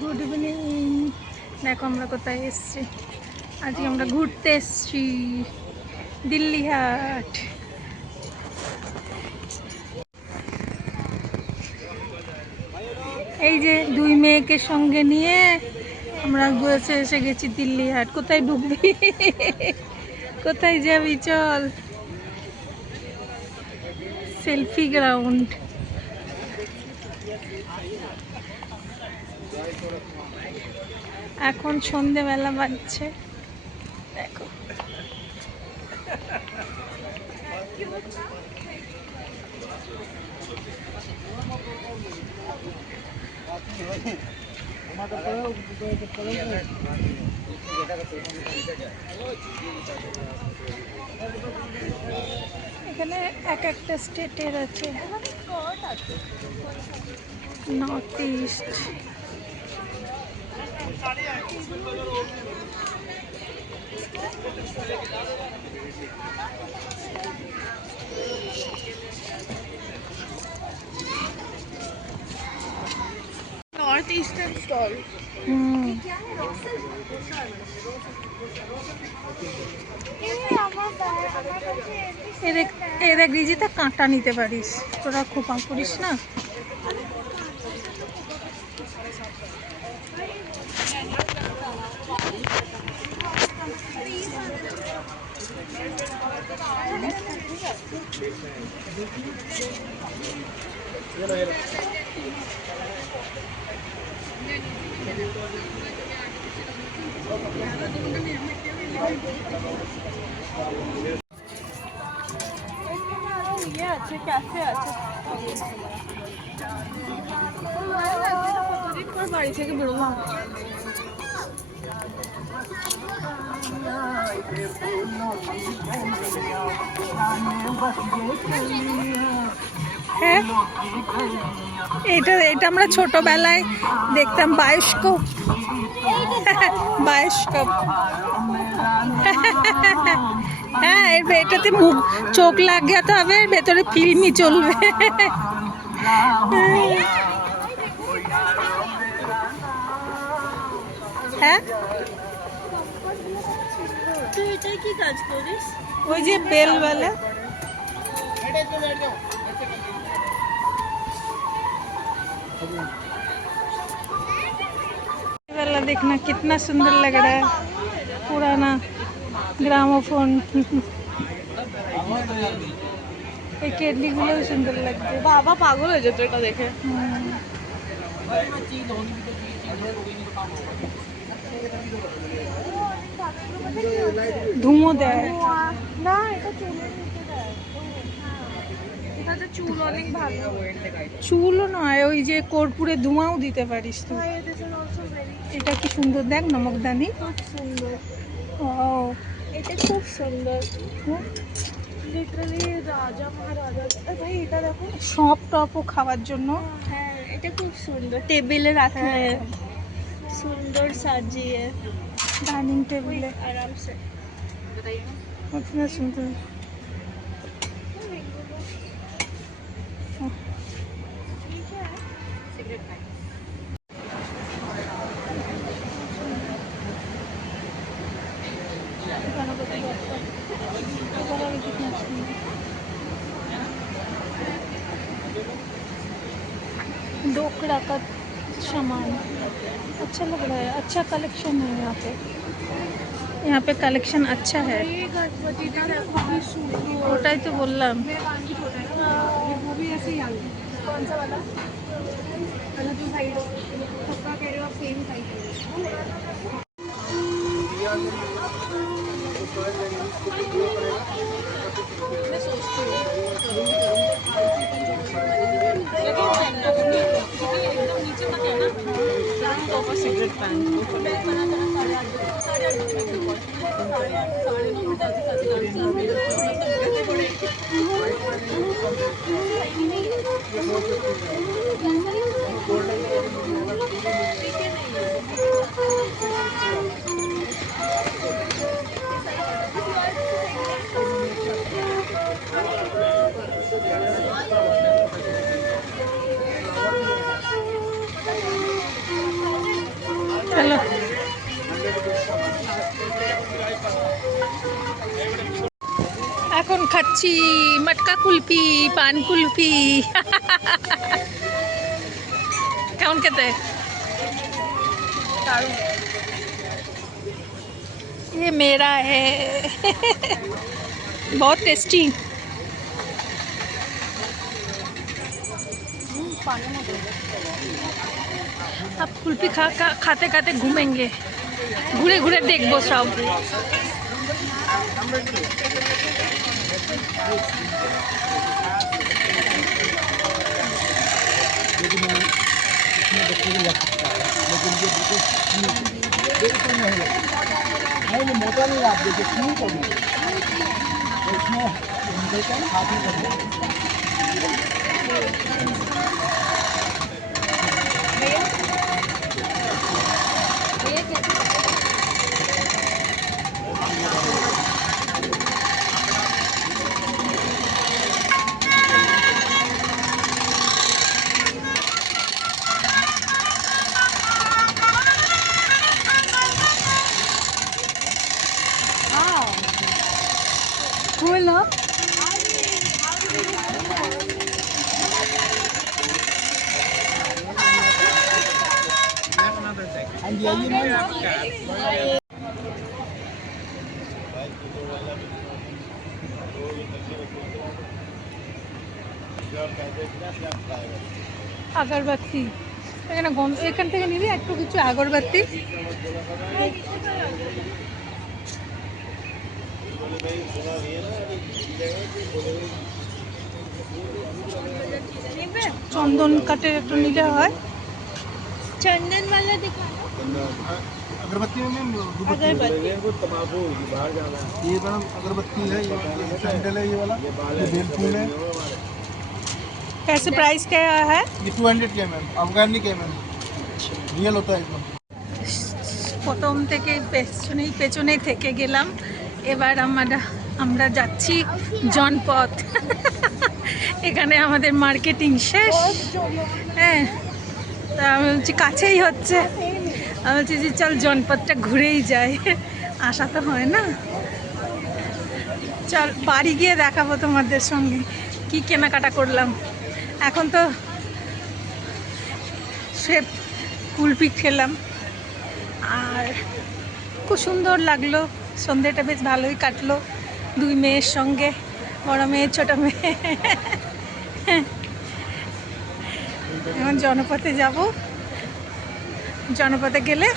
Good evening. দেখো আমরা কোথায় এসছি। আজকে আমরা ঘুরতে এসছি দিল্লি হাট। এই যে দুই মেয়েকে সঙ্গে নিয়ে আমরা ঘুরেছে এসে গেছি দিল্লি হাট। কোথায় ঢুকবি, কোথায় যাবি, চল। Selfie ground. এখন সন্ধেবেলা বাজছে, দেখো। এখানে এক একটা স্টেটের আছে। North east, north eastern stall. এদের গ্রিজিতে কাঁটা নিতে পারিস, তোরা খোপা করিস না। ক্যাফে আছে, কতদিন পর বাড়ি থেকে বেরোলাম। হ্যাঁ, এটা আমরা ছোটবেলায় দেখতাম, বায়োস্কোপ। বায়োস্কোপ, হ্যাঁ। এটাতে মুখ চোখ লাগাতে হবে, ভেতরে ফিল্মই চলবে। হ্যাঁ, তুই এটাই কি কাজ করিস? ওই যে বেলওয়ালা। वाला देखना कितना सुंदर लग रहा है, पुराना ग्रामोफोन। এই কেডলিগুলো সুন্দর লাগছে। বাবা পাগল হয়ে যেত এটা দেখে। ধুমো দেয় না, এটা চুলের নিচে দেয়। এটা চুল অনেক ভালো। চুলও নয়, ওই যে কর্পূরে ধোঁয়াও দিতে পারিস তুই। এটা কি সুন্দর, দেখ নমকদানি, খুব সুন্দর। ও এটা খুব সুন্দর, লিটারালি রাজা মহারাজা। ভাই এটা দেখো, সব টপও খাওয়ার জন্য। হ্যাঁ এটা খুব সুন্দর, টেবিলে রাখলে সুন্দর সাজিয়ে ডাইনিং টেবিলে आराम से। कितना सुंदर। डोकड़ा का सामान अच्छा लग रहा है, अच्छा कलेक्शन है यहाँ पे। यहाँ पे कलेक्शन अच्छा है। ওটাই তো বললাম। कौन सा वाला? वाला जो साइड सबका कह रहे हो आप, सेम साइड। मैं सोचती हूँ एकदम नीचे मत है ना, सिगरेट पैन খাচ্ছি মটকা কুলফি, পান কুলফি। কেমন খেতে? দারুণ। ये मेरा है। बहुत टेस्टी। পানের মতো। अब कुल्फी खाते खाते घूमेंगे, घूरे घूरे देखबो सब। नहीं मोटा नहीं आप देखिए क्यों कभी इसमें हाथ में कभी भैया भैया क्या Cool, huh? हाँ जी आइए ना আগরবাতি এখানে গন্ধ, এখান থেকে নিবি একটু কিছু আগরবাতি। চন্দন কাঠের একটু নিলে হয়। चंदन वाला दिखाना। अगरबत्ती में मैम अगरबत्ती ये मैडम अगरबत्ती है, ये सैंडल है, ये वाला ये बेल फूल है। कैसे प्राइस क्या है? ये 200 के मैम, अफगानी के मैम, रियल होता है इसमें। প্রথম থেকে পেছনেই থেকে গেলাম। এবার আমরা যাচ্ছি জনপথ। এখানে আমাদের মার্কেটিং শেষ। হ্যাঁ, তা আমি বলছি কাছেই হচ্ছে, আমি বলছি যে চল জনপথটা ঘুরেই যাই। আসা তো হয় না। চল বাড়ি গিয়ে দেখাবো তোমাদের সঙ্গে কি কেনাকাটা করলাম। এখন তো সে কুলফি খেলাম আর খুব সুন্দর লাগলো। সন্ধ্যেটা বেশ ভালোই কাটলো দুই মেয়ের সঙ্গে, বড় মেয়ে ছোট মেয়ে। এখন জনপথে যাব, জনপথে গেলে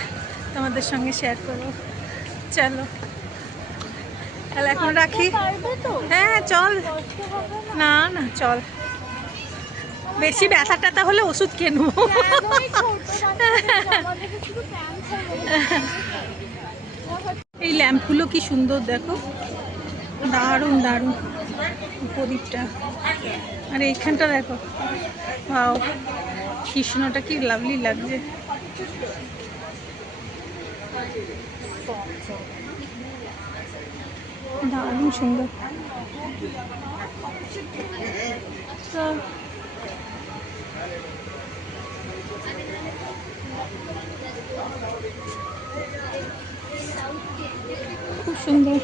তোমাদের সঙ্গে শেয়ার করবো। চলো তাহলে এখন রাখি। হ্যাঁ চল, না না চল, বেশি ব্যথা ট্যাথা হলে ওষুধ কিনবো। এই ল্যাম্পগুলো কি সুন্দর দেখো, দারুণ দারুণ প্রদীপটা। আর এইখানটা দেখো, বাও কৃষ্ণটা কি লাভলি লাগছে। দারুণ সুন্দর। খুব সুন্দর।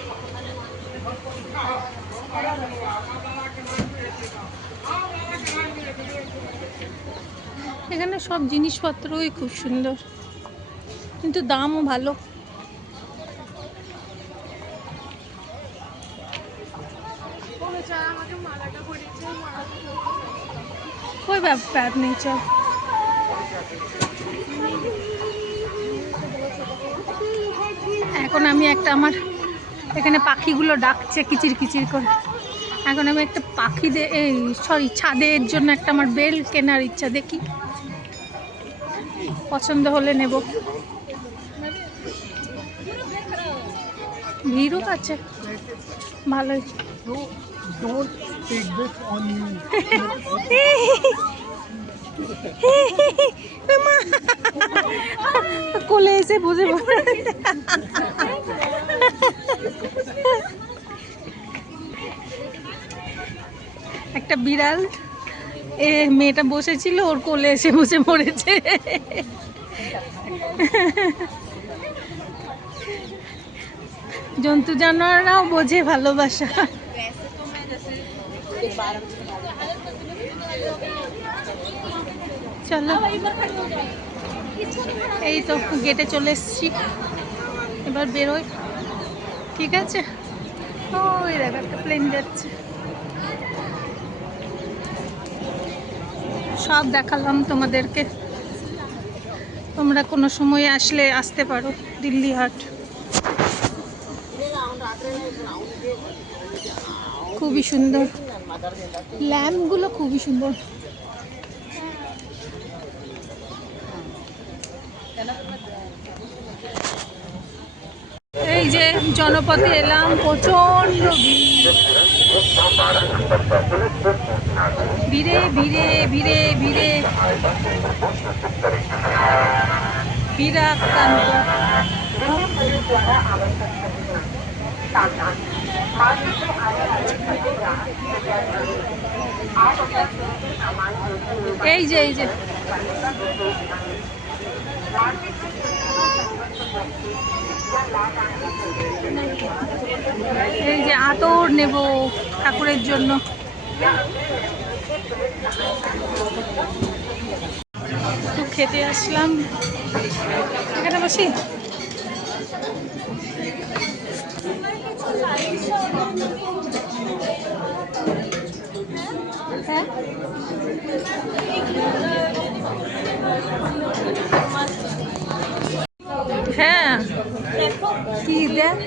এখানে সব জিনিসপত্রই খুব সুন্দর, কিন্তু দামও ভালো। कोई बात नहीं, चल। এখন আমি একটা, আমার এখানে পাখিগুলো ডাকছে কিচির কিচির করে। এখন আমি একটা ছাদের জন্য একটা আমার বেল কেনার ইচ্ছা, দেখি পছন্দ হলে নেব। ভিড়ও আছে ভালোই। Don't take this on you. কোলে এসে বসে একটা বিড়াল, মেয়েটা বসেছিল ওর কোলে এসে বসে পড়েছে। জন্তু জানোয়াররাও বোঝে ভালোবাসা। চলো, এই তো গেটে চলে এসছি, এবার বেরোই। ঠিক আছে, ওই দেখো একটা প্লেন যাচ্ছে। সব দেখালাম তোমাদেরকে, তোমরা কোনো সময় আসলে আসতে পারো দিল্লি হাট। খুবই সুন্দর, ল্যাম্পগুলো খুবই সুন্দর। এই যে জনপথে এলাম, প্রচন্ড ভিড়ে ভিড়ে ভিড়ে ভিড়ে ভিড়াক্রান্ত। এই যে এই যে এই যে আতর নেব ঠাকুরের জন্য। একটু খেতে আসলাম, এখানে বসি। হ্যাঁ, হ্যাঁ, কি দেখ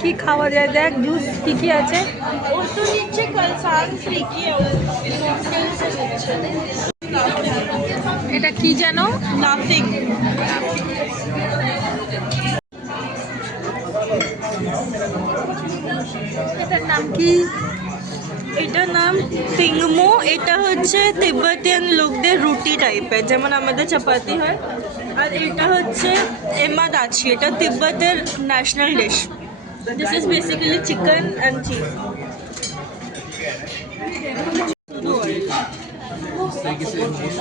কি খাওয়া যায়, দেখ জুস কি কি আছে। এটা কি যেন নাথিং। এটার নাম কি? এটার নাম টিংমো। এটা হচ্ছে তিব্বতিয়ান লোকদের রুটি টাইপের, যেমন আমাদের চাপাতি হয়। আর এটা হচ্ছে এমাদাচি, এটা তিব্বতের national dish. This is basically chicken and cheese.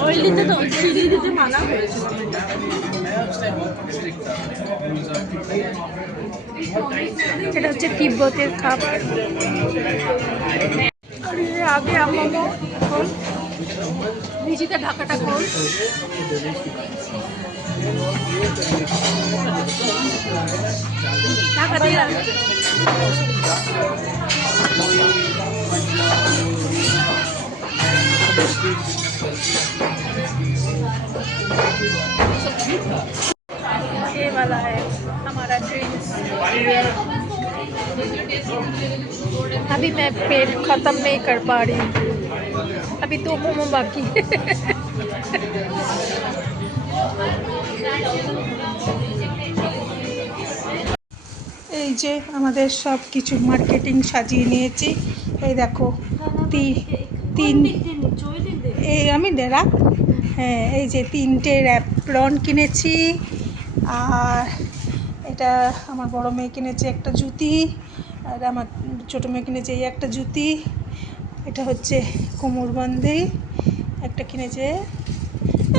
অয়েলিতে তো চিলি দিতে মানা হয়েছে। এটা হচ্ছে তিব্বতের খাবার। আগে মোমো খোল, ভিজিতে ঢাকাটা খোল। ঢাকা দিয়ে রাখ। ये वाला है हमारा ड्रिंक्स। अभी मैं पेट ख़त्म नहीं कर पा रही हूँ, अभी 2 मोमो बाकी। এই যে আমাদের সব কিছু মার্কেটিং সাজিয়ে নিয়েছি। এই দেখো তিন এই আমি রাখ। হ্যাঁ, এই যে 3টে র্যাপলন কিনেছি। আর এটা আমার বড় মেয়ে কিনেছে একটা জুতি, আর আমার ছোটো মেয়ে কিনেছে এই একটা জুতি। এটা হচ্ছে কোমরবন্ধী একটা কিনেছে,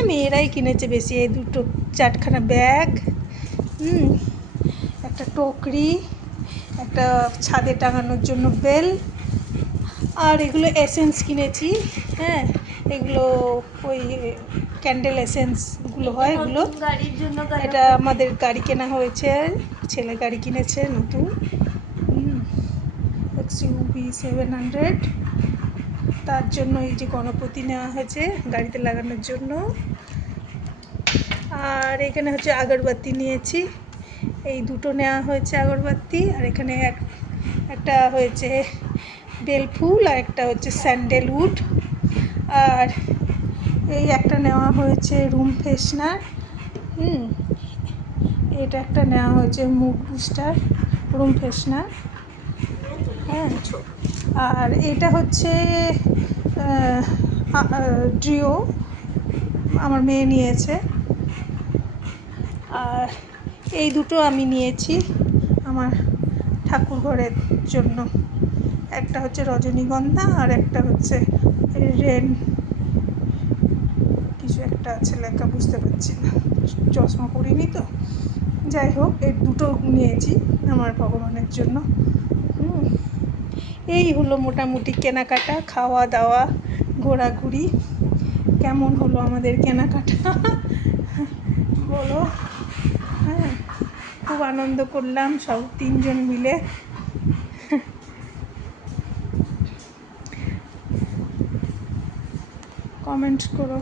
মেয়েরাই কিনেছে বেশি। এই 4খানা ব্যাগ, একটা টকরি, একটা ছাদে টাঙানোর জন্য বেল। আর এগুলো এসেন্স কিনেছি। হ্যাঁ, এগুলো ওই ক্যান্ডেল এসেন্সগুলো হয়, এগুলো গাড়ির জন্য। এটা আমাদের গাড়ি কেনা হয়েছে, ছেলে গাড়ি কিনেছে নতুন, XUV 700। তার জন্য এই যে গণপতি নেওয়া হয়েছে গাড়িতে লাগানোর জন্য। আর এখানে হচ্ছে আগরবাতি নিয়েছি, এই 2টো নেওয়া হয়েছে আগরবাতি। আর এখানে একটা হয়েছে বেলফুল, আর একটা হচ্ছে স্যান্ডেলউড। আর এই একটা নেওয়া হয়েছে রুম ফ্রেশনার। এটা একটা নেওয়া হয়েছে মুড বুস্টার রুম ফ্রেশনার। হ্যাঁ, আর এটা হচ্ছে ড্রিও, আমার মেয়ে নিয়েছে। আর এই 2টো আমি নিয়েছি আমার ঠাকুর ঘরের জন্য। একটা হচ্ছে রজনীগন্ধা, আর একটা হচ্ছে রেন কিছু একটা আছে লেখা, বুঝতে পারছি না, চশমা পরিনি তো। যাই হোক, এই 2টো নিয়েছি আমার ভগবানের জন্য। এই হলো মোটামুটি কেনাকাটা, খাওয়া দাওয়া, ঘোরাঘুরি। কেমন হলো আমাদের কেনাকাটা বলো? হ্যাঁ, খুব আনন্দ করলাম সব 3 জন মিলে। কমেন্ট করো।